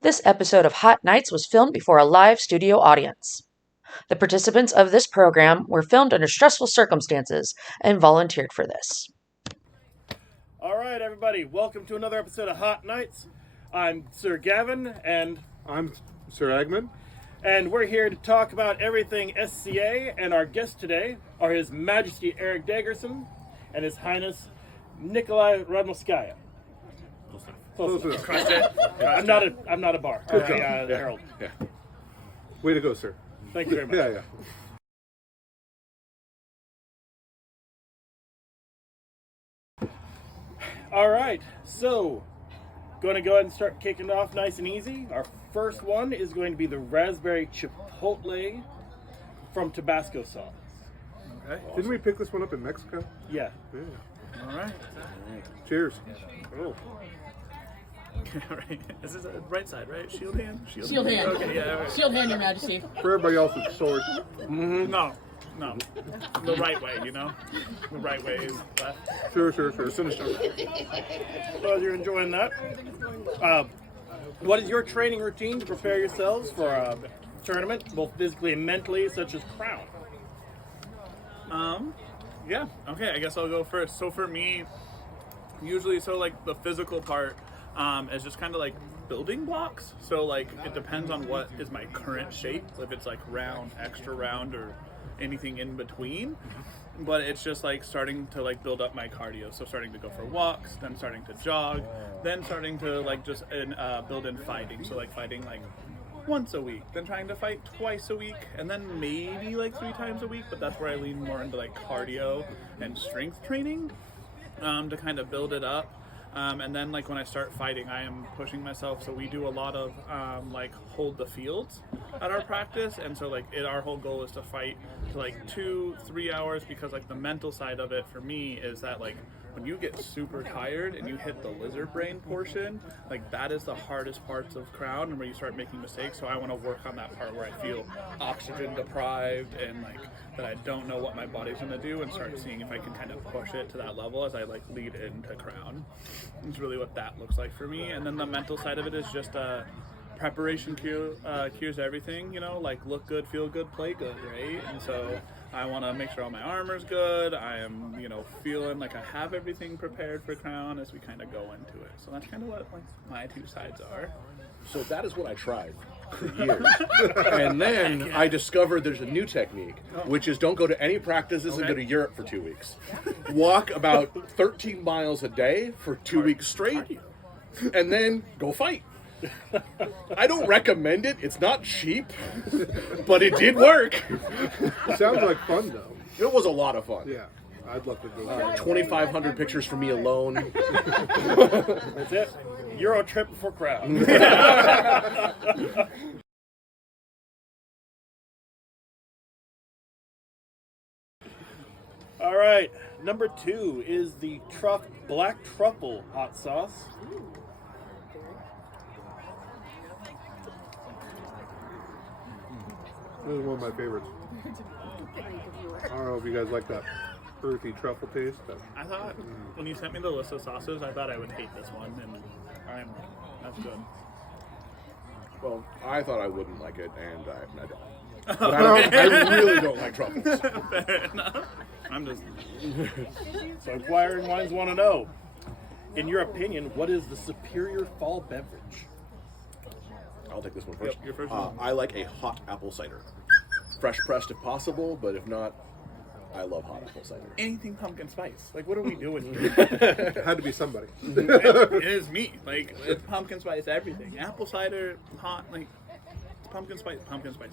This episode of HotKnights was filmed before a live studio audience. The participants of this program were filmed under stressful circumstances and volunteered for this. All right, everybody, welcome to another episode of HotKnights. I'm Sir Gavin, and I'm Sir Agmundr. And we're here to talk about everything SCA, and our guests today are His Majesty Eirik Daegarsson and His Highness Nicolai Rabenis. Close enough. Crushed it. I'm not a bar. Good job. Harold. Yeah. Way to go, sir. Thank you very much. Yeah. All right, so going to go ahead and start kicking it off nice and easy. Our first one is going to be the raspberry chipotle from Tabasco sauce. Okay. Didn't we pick this one up in Mexico? Yeah. All right. Cheers. Oh. All right. This is the right side, right? Shield hand? Shield hand. Okay, yeah. Right. Shield hand, Your Majesty. For everybody else, it's sword. Mm-hmm. No. The right way, you know? The right way is left. Sure. Sinister. So as you're enjoying that, what is your training routine to prepare yourselves for a tournament, both physically and mentally, such as Crown? Yeah. Okay, I guess I'll go first. So for me, usually, like the physical part is just kind of like building blocks. So like it depends on what is my current shape, if it's like round, extra round, or anything in between. But it's just like starting to like build up my cardio. So starting to go for walks, then starting to jog, then starting to like just build in fighting. So like fighting like once a week, then trying to fight twice a week, and then maybe like 3 times a week. But that's where I lean more into like cardio and strength training to kind of build it up. And then like when I start fighting, I am pushing myself. So we do a lot of like hold the fields at our practice. And so like our whole goal is to fight to like 2-3 hours, because like the mental side of it for me is that like when you get super tired and you hit the lizard brain portion, like that is the hardest parts of Crown and where you start making mistakes. So I want to work on that part where I feel oxygen deprived and like that I don't know what my body's going to do, and start seeing if I can kind of push it to that level as I like lead into Crown. It's really what that looks like for me. And then the mental side of it is just preparation cures everything, you know, like look good, feel good, play good, right? And so I want to make sure all my armor's good. I am, you know, feeling like I have everything prepared for Crown as we kind of go into it. So that's kind of what like my 2 sides are. So that is what I tried for years. And then I discovered there's a new technique, which is don't go to any practices and go to Europe for 2 weeks. Walk about 13 miles a day for 2 weeks straight, and then go fight. I don't recommend it. It's not cheap, but it did work. Sounds like fun, though. It was a lot of fun. Yeah, I'd love to do that. 2,500 pictures for me alone. That's it. Euro trip for Crown. All right, number 2 is the black truffle hot sauce. This is one of my favorites. I don't know if you guys like that earthy truffle taste. But I thought when you sent me the list of sauces, I thought I would hate this one, and that's good. Well, I thought I wouldn't like it, and I don't. But I really don't like truffles. Fair enough. I'm just... So inquiring minds want to know, in your opinion, what is the superior fall beverage? I'll take this one first. Yep, your first one. I like a hot apple cider. Fresh pressed if possible, but if not, I love hot apple cider. Anything pumpkin spice. Like, what are we doing here? it had to be somebody. It is me. Like, it's pumpkin spice everything. Apple cider, hot, like, it's pumpkin spice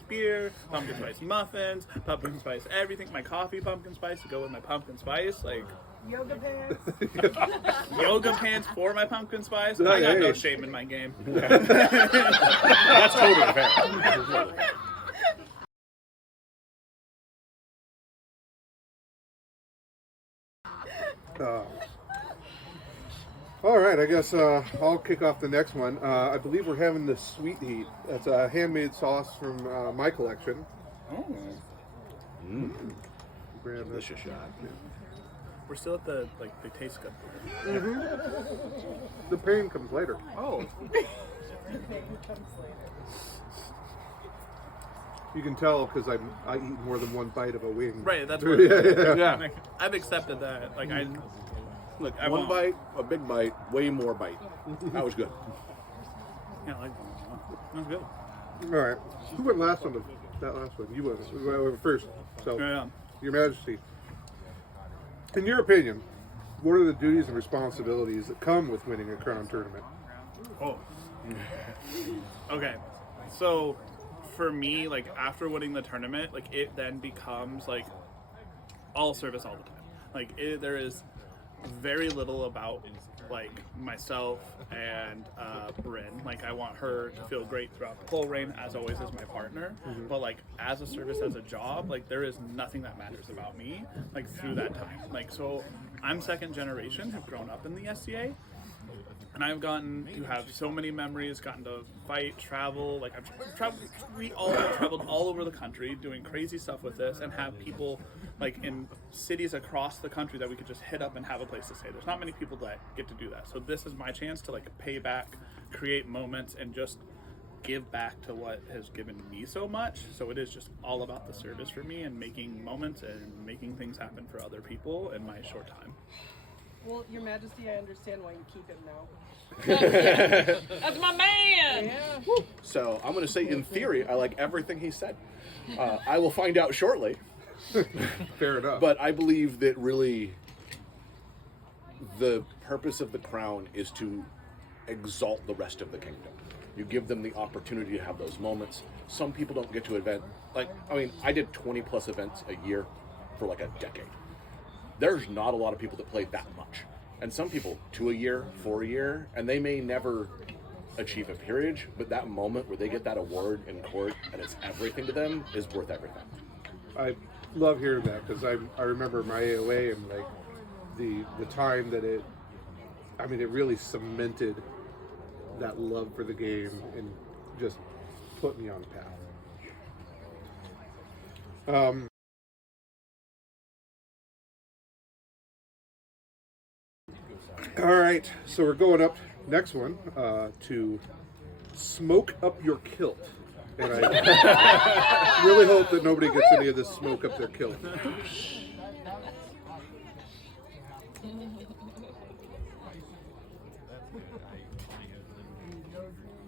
beer, pumpkin spice muffins, pumpkin spice everything. My coffee, pumpkin spice to go with my pumpkin spice. Like, Yoga pants. yoga pants for my pumpkin spice. I got no shame in my game. That's totally fair. All right, I guess I'll kick off the next one. I believe we're having the Sweet Heat. That's a handmade sauce from my collection. Oh. Delicious shot. We're still at the, like, they taste good. The pain comes later. Oh. You can tell because I eat more than one bite of a wing. Right, that's Yeah, what yeah. like, I've accepted that. Like I look, I One won't. bite, a big bite, way more bite. That was good. Yeah, like that's good. All right. Who went last on that last one? You went first. So, Yeah. Your Majesty, in your opinion, what are the duties and responsibilities that come with winning a crown tournament? Oh. Okay. So for me, like after winning the tournament, like it then becomes like all service all the time. Like there is very little about like myself and Bryn. Like I want her to feel great throughout the whole reign, as always as my partner. But like as a service, as a job, like there is nothing that matters about me like through that time. Like so I'm second generation, have grown up in the SCA. And I've gotten to have so many memories, gotten to fight, travel. Like we all have traveled all over the country doing crazy stuff with this, and have people like in cities across the country that we could just hit up and have a place to stay. There's not many people that get to do that. So this is my chance to like pay back, create moments, and just give back to what has given me so much. So it is just all about the service for me and making moments and making things happen for other people in my short time. Well, Your Majesty, I understand why you keep him now. That's my man. Yeah. So I'm going to say, in theory, I like everything he said. I will find out shortly. Fair enough. But I believe that really the purpose of the crown is to exalt the rest of the kingdom. You give them the opportunity to have those moments. Some people don't get to event. Like, I mean, I did 20 plus events a year for like a decade. There's not a lot of people that play that much. And some people, 2 a year, 4 a year, and they may never achieve a peerage, but that moment where they get that award in court and it's everything to them is worth everything. I love hearing that because I remember my AOA and like the time that it really cemented that love for the game and just put me on the path. All right, so we're going up next one to smoke up your kilt. And I really hope that nobody gets any of this smoke up their kilt.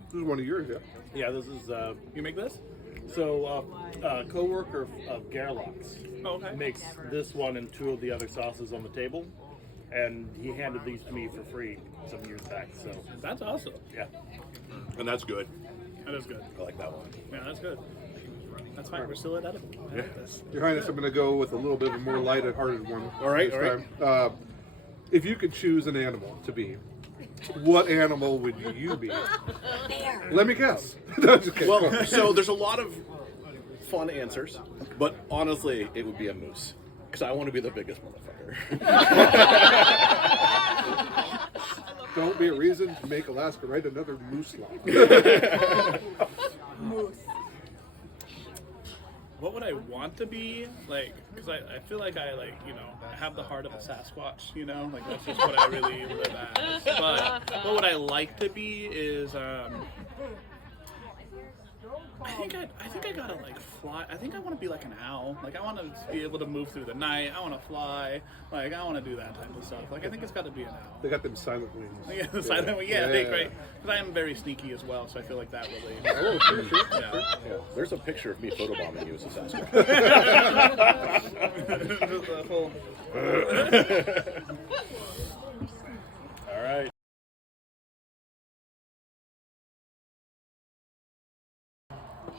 This is one of yours, yeah? Yeah, this is You make this? so a co-worker of Gerlach's Okay. makes this one and 2 of the other sauces on the table, and he handed these to me for free some years back. So That's awesome. yeah, And that's good. That is good. I like that one. Yeah, that's good. That's fine. We're still at edible. I like this. Your Highness, I'm going to go with a little bit of a more lighthearted one. All right, this all right. time. If you could choose an animal to be, what animal would you be? Let me guess. No, just kidding. Well, so there's a lot of fun answers, but honestly, it would be a moose. Because I want to be the biggest motherfucker. Don't be a reason to make Alaska write another moose law. Moose. What would I want to be? Like, because I feel like I have the heart of a Sasquatch, Like, that's just what I really live as. But what would I like to be is, I think I gotta, like, fly. I think I want to be like an owl. Like, I want to be able to move through the night. I want to fly. Like, I want to do that type of stuff. Like, I think it's got to be an owl. They got them silent wings. Yeah, the silent one. Yeah, they great. Because I am very sneaky as well, so I feel like that really. Oh, sure. Yeah. Yeah, there's a picture of me photobombing you as a Sasquatch. The whole- all right.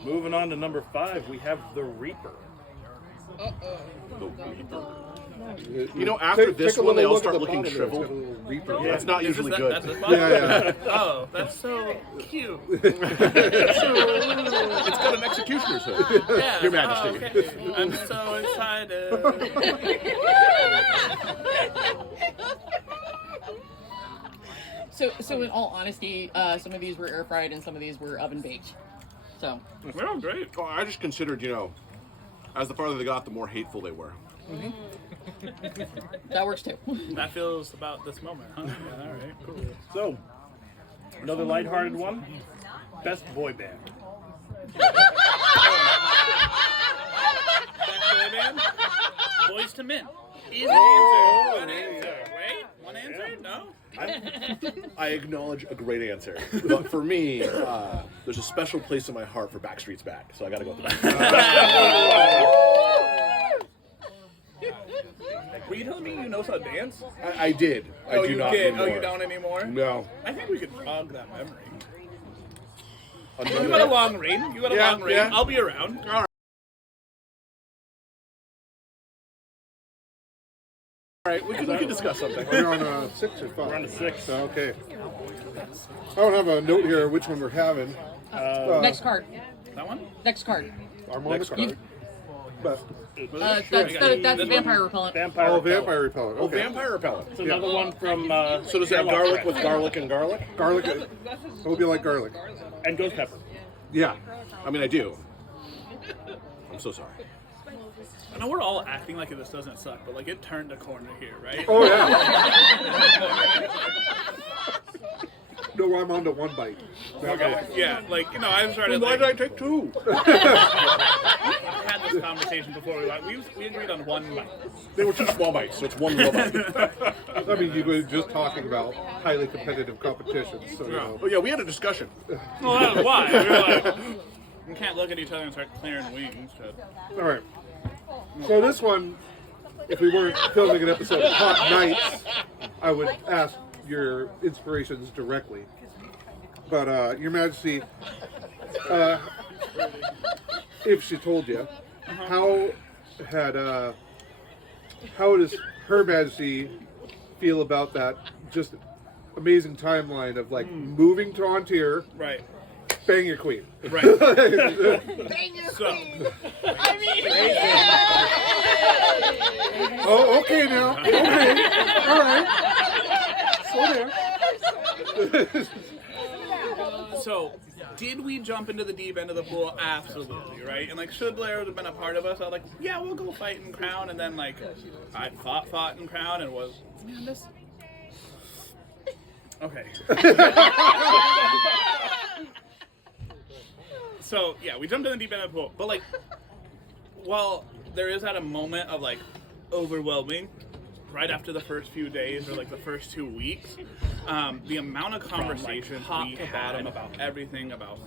Moving on to number 5, we have the Reaper. You know, after Take this a one, they little all look at start the looking bottom there. It's got a shriveled. little reaper. That's not usually good. That's the Yeah. Oh, that's so cute. It's got an executioner's hood. Yeah. Your Majesty. Oh, okay. I'm so excited. So in all honesty, some of these were air fried and some of these were oven baked. So They're all great. Oh, I just considered, as the farther they got, the more hateful they were. that works too. That feels about this moment, huh? Yeah, all right, cool. So, another lighthearted one. Best boy band. Best boy band? Boys to Men. Easy answer. Good answer. Wait, one answer? No? I acknowledge a great answer, but for me, there's a special place in my heart for Backstreet's Back, so I gotta go with the Were you telling me you know how to dance? I did. I do you not did. anymore. Oh, you don't anymore? No. I think we could jog that memory. Another- You got a long reign. You got a Yeah, long reign. yeah. I'll be around. All right. All right, we can discuss something. We're on 6 or 5? We're on to 6. Okay. I don't have a note here which one we're having. Next card. That one? Next card. I'm on the card. But, That's the vampire repellent. Vampire. oh, vampire repellent. Oh, Okay. vampire repellent. It's another one from. So does it have garlic with garlic and garlic? Garlic. It would be like garlic. And ghost pepper. Yeah. I mean, I do. I'm so sorry. I know we're all acting like this doesn't suck, but like it turned a corner here, right? Oh, yeah. No, I'm on to one bite. Okay. Yeah, like I was trying to. Why Like, did I take 2? we had this conversation before we went. We agreed on one bite. They were 2 small bites, so it's 1 little bite. I mean, you were just talking about highly competitive competitions. So, you know. Oh yeah, we had a discussion. Well, that was why. We were like, we can't look at each other and start clearing wings. All right. So this one, if we weren't filming an episode of HotKnights, I would ask your inspirations directly. But Your Majesty, if she told you, how does Her Majesty feel about that just amazing timeline of like moving to Ontario, Right. bang your queen? Right. So, Oh, okay now. Okay. All right. Slow down. so did we jump into the deep end of the pool? Absolutely, right? And like, should Blair have been a part of us? I was like, yeah, we'll go fight in Crown. And then like, I fought in Crown and was, man, this. Okay. So yeah, we jumped in the deep end of the pool, but like, while there is at a moment of like overwhelming, right after the first few days or like the first 2 weeks, the amount of conversations we had about everything, about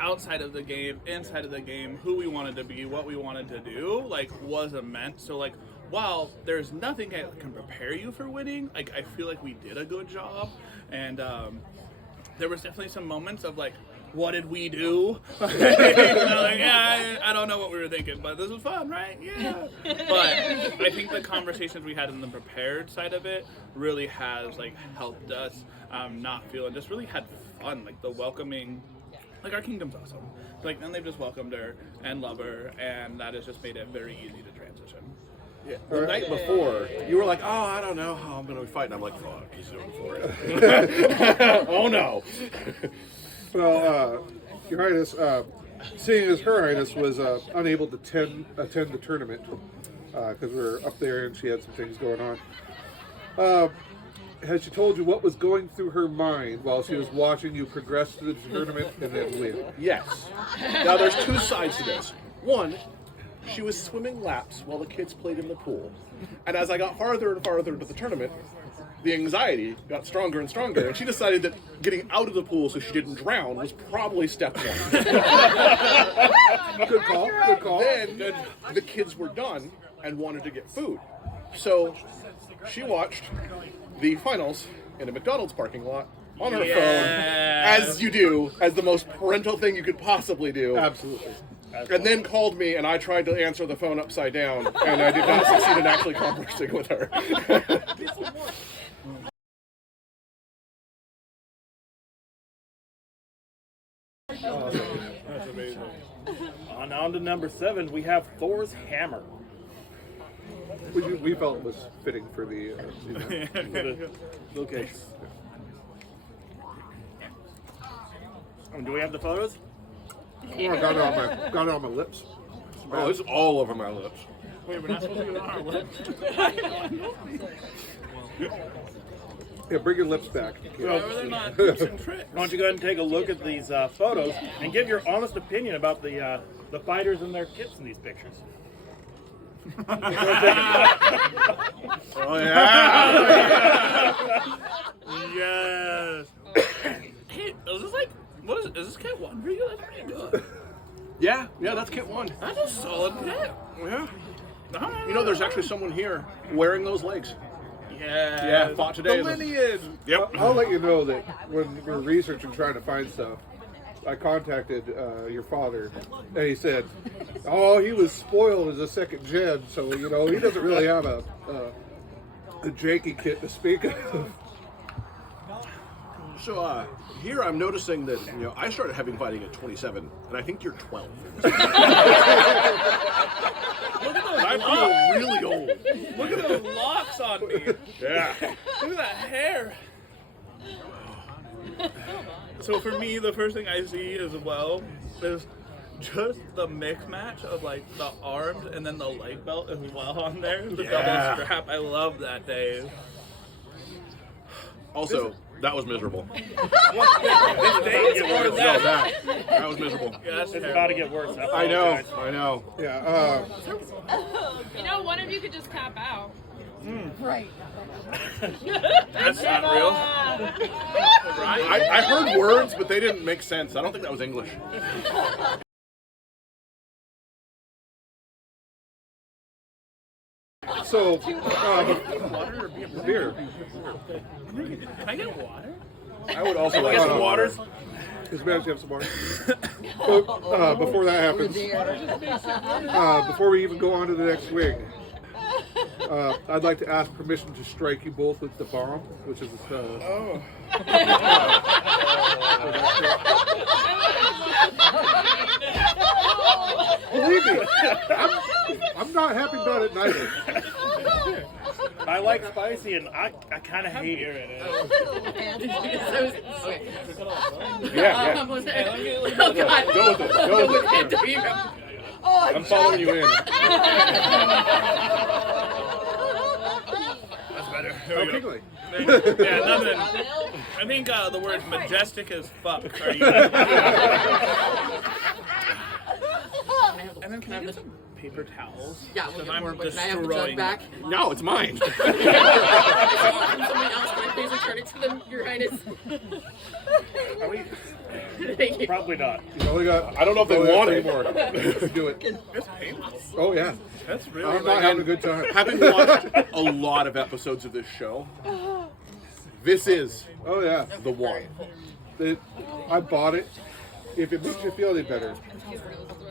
outside of the game, inside of the game, who we wanted to be, what we wanted to do, like was immense. So like, while there's nothing that can prepare you for winning, like I feel like we did a good job, and there was definitely some moments of like, what did we do? Like, yeah, I don't know what we were thinking, but this was fun, right? Yeah. But I think the conversations we had in the prepared side of it really has like helped us not feel, and just really had fun. Like the welcoming, like our kingdom's awesome. Like, and they've just welcomed her and love her, and that has just made it very easy to transition. Yeah. The night before, you were like, "Oh, I don't know how I'm going to be fighting." I'm like, "Fuck, he's doing it for it." Oh no. Well, Your Highness, seeing as Her Highness was unable to attend the tournament because we were up there and she had some things going on, has she told you what was going through her mind while she was watching you progress through the tournament and then win? Yes. Now there's 2 sides to this. One, she was swimming laps while the kids played in the pool, and as I got farther and farther into the tournament, the anxiety got stronger and stronger, and she decided that getting out of the pool so she didn't drown was probably step 1. Good call. Good call. Then the kids were done and wanted to get food, so she watched the finals in a McDonald's parking lot on her phone, as you do, as the most parental thing you could possibly do. Absolutely. And then called me, and I tried to answer the phone upside down, and I did not succeed in actually conversing with her. That's amazing. On to number 7, we have Thor's hammer. We felt it was fitting for the event. Location. Do we have the photos? Oh, I got it on my lips. Oh, it's all over my lips. Wait, we're not supposed to get on our lips. Yeah, bring your lips back. However, they're not tips and tricks. Why don't you go ahead and take a look at these photos and give your honest opinion about the fighters and their kits in these pictures. Oh yeah. Yes. Hey, is this like, what is this kit 1 for you? That's pretty good. Yeah, that's kit 1. That's a solid kit. Yeah. Alright. You know, there's actually someone here wearing those legs. Yeah. Fought today. The lineage. Yep. I'll let you know that when we're researching trying to find stuff, I contacted your father, and he said, "Oh, he was spoiled as a second gen, so he doesn't really have a janky kit to speak of." So here I'm noticing that I started having fighting at 27, and I think you're 12. I feel really old. Look at those locks on me. Yeah. Look at that hair. So for me, the first thing I see as well is just the mix match of like the arms and then the leg belt as well on there. The double strap. I love that, Dave. Also, that was miserable. That was miserable. Yeah, that's It's terrible. about to get worse. I know. Yeah. One of you could just tap out. Right. That's not real. I heard words, but they didn't make sense. I don't think that was English. So, Water or beer. Can I get water? I would also Get some waters. His Majesty have some more. Before that happens, before we even go on to the next wing, I'd like to ask permission to strike you both with the bomb, which is Believe me, I'm not happy about it neither. I like spicy, and I kind of hate it. Yeah. Oh, God. Go with it. I'm following you in. That's better. Oh, Here we go. Nicolai. Yeah, nothing. I think the word majestic as fuck. Are you? And then can I have some paper towels? Yeah, we'll get I'm more, but can I have the jug destroying back? No, it's mine. Something else, my face is turning to them, Your Highness. Are we? Thank you. Probably not. You only got. I don't know if they want it. more. Do it. It's painless. Oh yeah. That's really I'm not having a good time. Having watched a lot of episodes of this show, this is Oh yeah. the one. I bought it. If it makes you feel any better,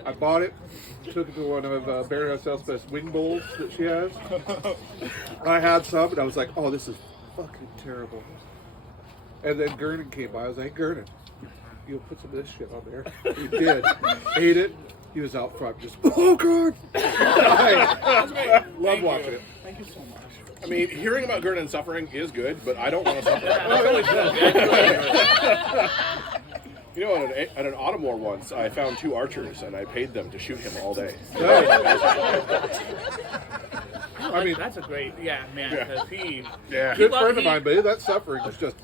I bought it. Took it to one of Baroness Elspeth's wing bowls that she has. I had some, and I was like, "Oh, this is fucking terrible." And then Gernon came by. I was like, "Gernon, you'll put some of this shit on there." He did. Ate it. He was out front, just oh god. Love watching it. Thank you so much. I mean, hearing about Gernon suffering is good, but I don't want to suffer. You know, at an Autumnmore once, I found 2 archers, and I paid them to shoot him all day. I mean, That's a great, man. Because he good friend of mine, but that suffering is just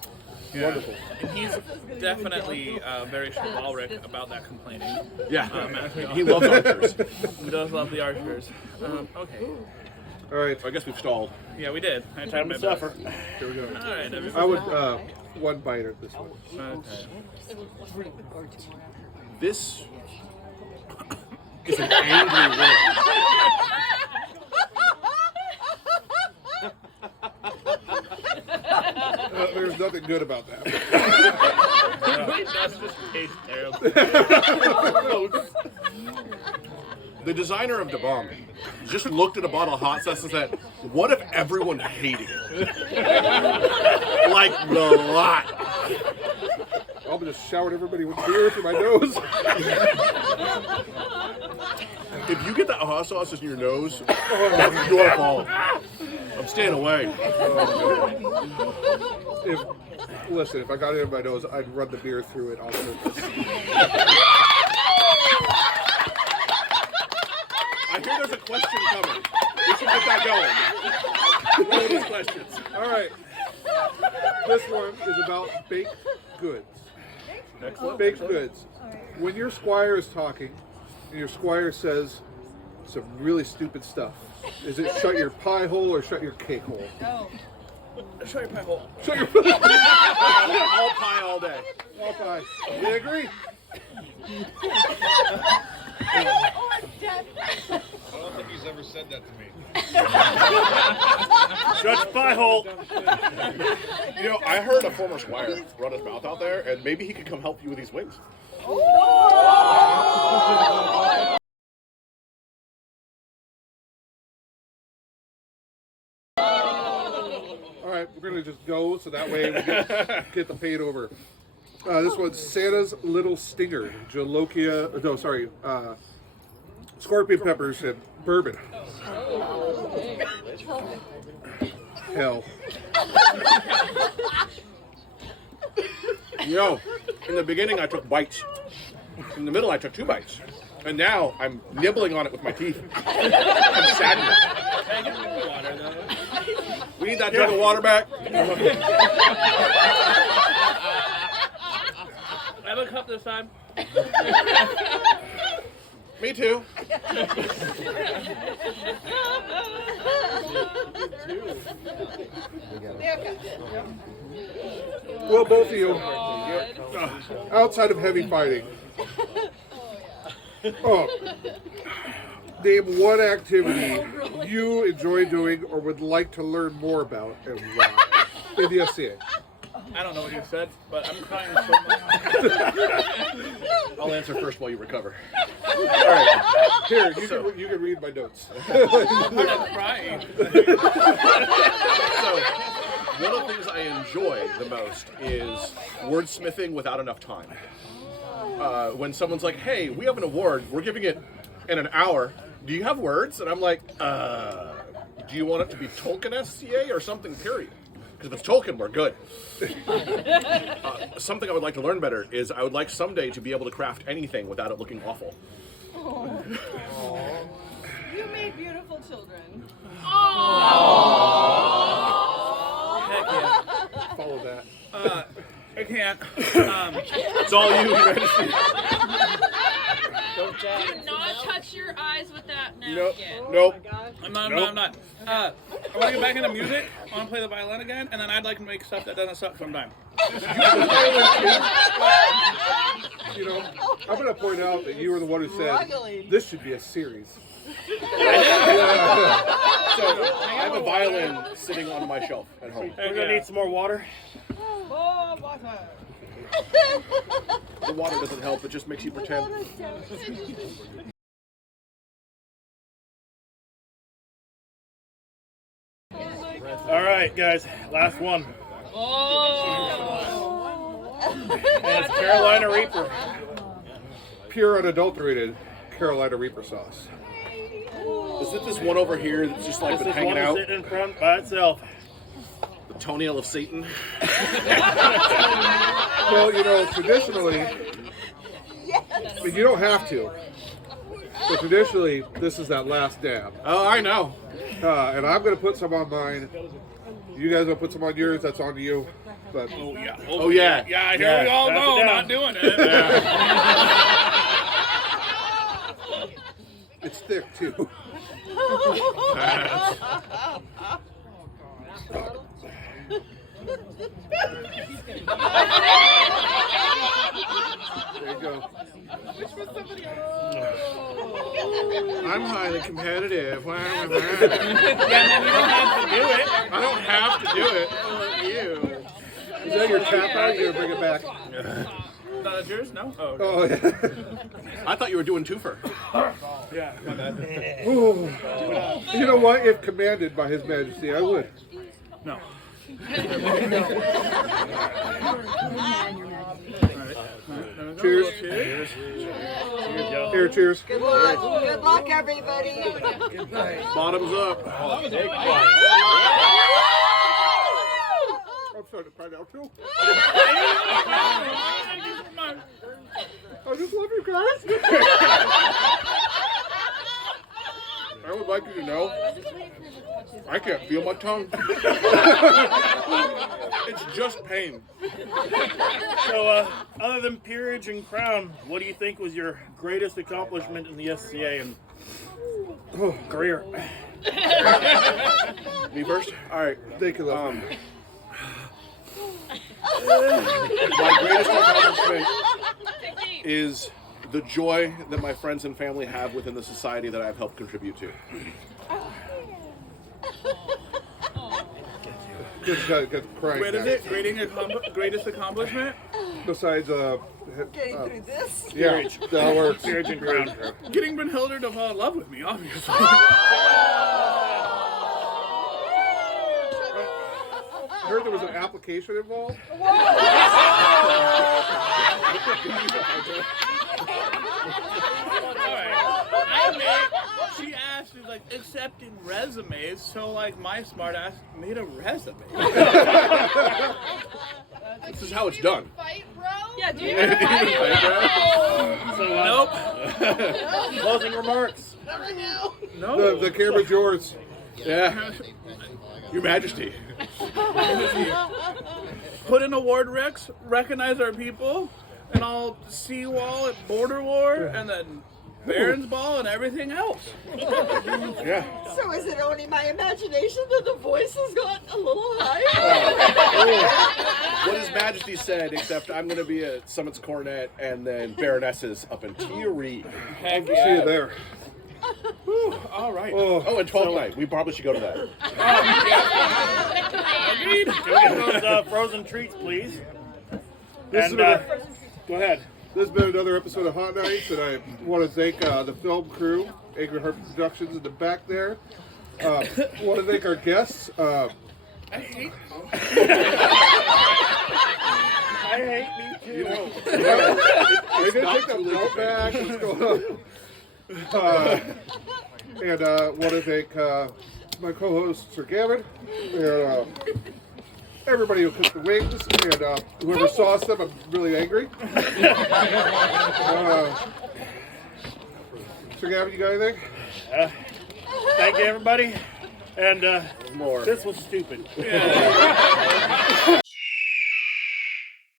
wonderful. And he's definitely very chivalric about that complaining. Yeah, As we all he loves archers. He does love the archers. Okay. All right, I guess we've stalled. Yeah, we did. I tried Time my to best. suffer. here we go. All right. I would one bite at this one. Okay. This is an angry win. There's nothing good about that. It does just taste terrible. The designer of the bomb just looked at a bottle of hot sauce and said, "What if everyone hated it? Like a lot." I'm gonna shower everybody with beer through my nose. If you get that hot sauce in your nose, that's your fault. I'm staying away. Listen, if I got it in my nose, I'd run the beer through it on purpose. I hear there's a question coming. We should get that going. One of these questions. All right. This one is about baked goods. Excellent. Baked goods. When your squire is talking, and your squire says some really stupid stuff, is it shut your pie hole or shut your cake hole? Oh. Show your pie hole. Shut your pie. All pie all day. All pie. We agree. Oh, I'm dead. I don't think he's ever said that to me. Shut your pie hole. You know, I heard a former squire run his mouth out there, and maybe he could come help you with these wings. All right, we're gonna just go so that way we get the paid over. This one's Santa's Little Stinger, Jalokia. No, sorry, scorpion peppers and bourbon. Hell. You know, in the beginning I took bites. In the middle I took 2 bites. And now I'm nibbling on it with my teeth. I'm saddened. We need that jug of water back. I have a cup this time. Me too. Well, both of you, outside of heavy fighting, name one activity you enjoy doing or would like to learn more about and why. In the SCA. I don't know what you said, but I'm crying so much. I'll answer first while you recover. All right, here, you can read my notes. I'm crying. So, one of the things I enjoy the most is wordsmithing without enough time. When someone's like, hey, we have an award, we're giving it in an hour, do you have words? And I'm like, do you want it to be Tolkien SCA or something, period? Because if it's Tolkien, we're good. Something I would like to learn better is I would like someday to be able to craft anything without it looking awful. You made beautiful children. Heck yeah. Follow that. I can't. It's all you, Majesty. Do not touch your eyes with that Nope. napkin. Nope. I'm not. I want to get back into music. I want to play the violin again, and then I'd like to make stuff that doesn't suck sometime. You know, I'm going to point out that you were the one who said this should be a series. So I have a violin sitting on my shelf at home. We're gonna need some more water. More water. The water doesn't help, it just makes you pretend. All right, guys, last one. And it's Carolina Reaper. Pure unadulterated Carolina Reaper sauce. Is it this one over here that's just like This been is hanging one out? sitting in front by itself. The toenail of Satan? Well, you know, traditionally, but you don't have to. But traditionally, this is that last dab. Oh, I know. And I'm going to put some on mine. You guys will put some on yours. That's on you. But Oh yeah. Oh, yeah. Yeah, here we all pass go. it down. Not doing it. it's thick too. There you go. I'm highly competitive. Yeah, and then you don't have to do it. I don't have to do it. You. Is that your tap out? You're going to bring it back. No, that's yours? No? Oh, okay. Oh, yeah. I thought you were doing twofer. Yeah, my bad. Ooh. You know what? If commanded by His Majesty, I would. No. Cheers. Cheers. Here, cheers. Good luck, everybody. Bottoms up. I'm starting to cry now too. I just love you guys. I would like you to know, I can't feel my tongue. It's just pain. So, other than peerage and crown, what do you think was your greatest accomplishment in the SCA and career? Me first? All right. Thank you, My greatest accomplishment is the joy that my friends and family have within the society that I've helped contribute to. Good crying. What is it? Greatest accomplishment? Besides, Getting through this? yeah, that works. Peerage and crown. Getting Brunhilde to fall in love with me, obviously. I heard there was an application involved. She asked, she's like, accepting resumes, so like my smart ass made a resume. This is how it's done. Fight, bro? Yeah, dude. So, Nope. closing remarks. No. The camera's yours. Yeah. Your Majesty. Put in award recs, recognize our people, and I'll seawall at Border War, and then Baron's Ball and everything else. Yeah. So is it only my imagination that the voice has gotten a little higher? What His Majesty said, except I'm going to be at Summit's Cornet and then Baroness's up in Theory. Heck See you there. All right. Oh. Oh, and 12th night. We probably should go to that. Agreed. Can we get those frozen treats, please? This And, has go ahead. This has been another episode of Hot Nights, and I want to thank the film crew, Angry Heart Productions in the back there. Want to thank our guests. I hate me too. You know, we're going to take the belt back. What's going on? And want to thank my co-host, Sir Gavin, and everybody who cooked the wings, and whoever sauced them. I'm really angry. Sir Gavin, you got anything? Thank you, everybody. And More. this was stupid.